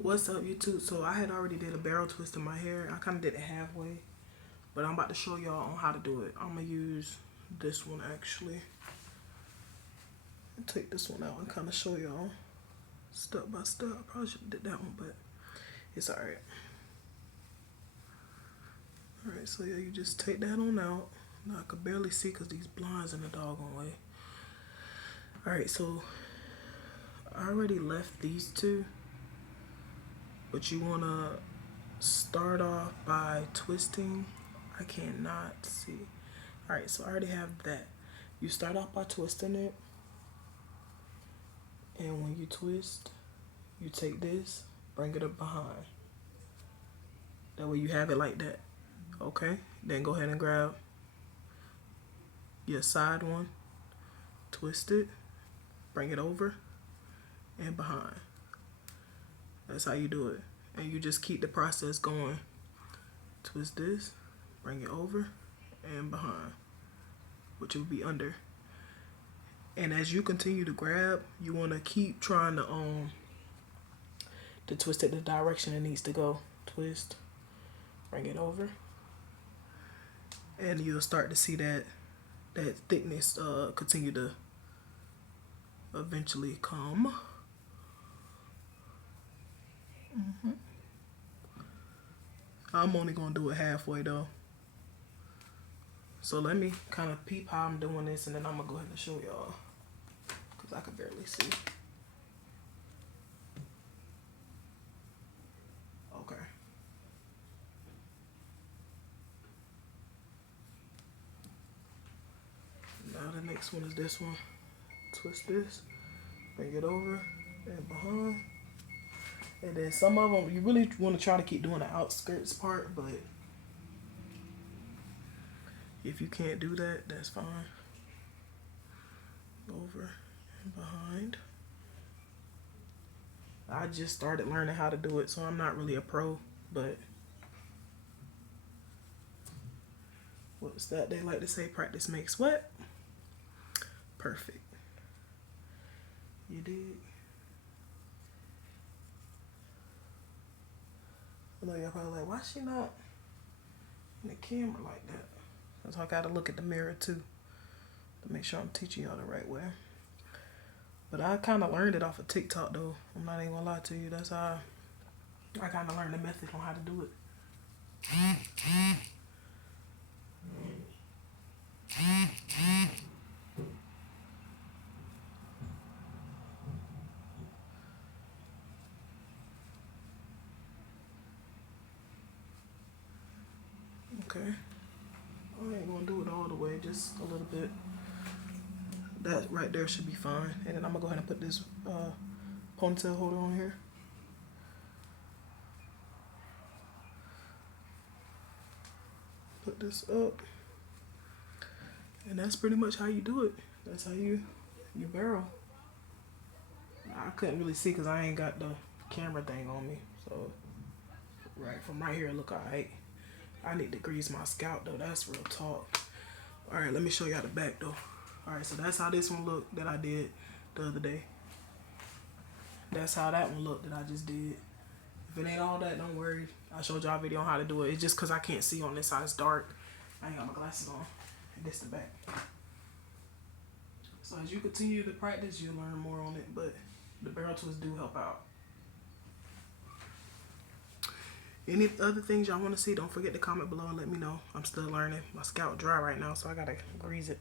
What's up, YouTube? So I had already did a barrel twist in my hair. I kind of did it halfway, but I'm about to show y'all on how to do it. I'm gonna use this one actually. Take this one out and kind of show y'all step by step. I probably should have did that one, but it's alright. Alright, so yeah, you just take that on out. Now I could barely see because these blinds in the doggone way. Alright, so I already left these two, but you want to start off by twisting. I cannot see. Alright, so I already have that. You start off by twisting it, and when you twist, you take this, bring it up behind. That way you have it like that. Okay, then go ahead and grab your side one, twist it, bring it over and behind. That's how you do it. And you just keep the process going. Twist this, bring it over and behind, which will be under. And as you continue to grab, you want to keep trying to twist it the direction it needs to go. Twist, bring it over, and you'll start to see that thickness continue to eventually come. I'm only gonna do it halfway though. So let me kind of peep how I'm doing this, and then I'm gonna go ahead and show y'all, because I can barely see. Okay. Now the next one is this one. Twist this, bring it over and behind. And then some of them, you really want to try to keep doing the outskirts part, but if you can't do that, that's fine. Over and behind. I just started learning how to do it, so I'm not really a pro, but what's that? They like to say practice makes what? Perfect. You dig? I know y'all probably like, why she not in the camera like that? So I gotta look at the mirror too to make sure I'm teaching y'all the right way. But I kind of learned it off of TikTok though. I'm not even gonna lie to you. That's how I kind of learned the method on how to do it. Okay. I ain't gonna do it all the way, just a little bit. That right there should be fine. And then I'm gonna go ahead and put this ponytail holder on here. Put this up. And that's pretty much how you do it. That's how you barrel. I couldn't really see because I ain't got the camera thing on me. So right from right here, look alright. I need to grease my scalp though. That's real talk. Alright, let me show y'all the back though. Alright, so that's how this one looked that I did the other day. That's how that one looked that I just did. If it ain't all that, don't worry. I showed y'all a video on how to do it. It's just because I can't see on this side. It's dark. I ain't got my glasses on. And this the back. So as you continue to practice, you'll learn more on it. But the barrel twists do help out. Any other things y'all want to see, don't forget to comment below and let me know. I'm still learning. My scalp dry right now, so I gotta grease it.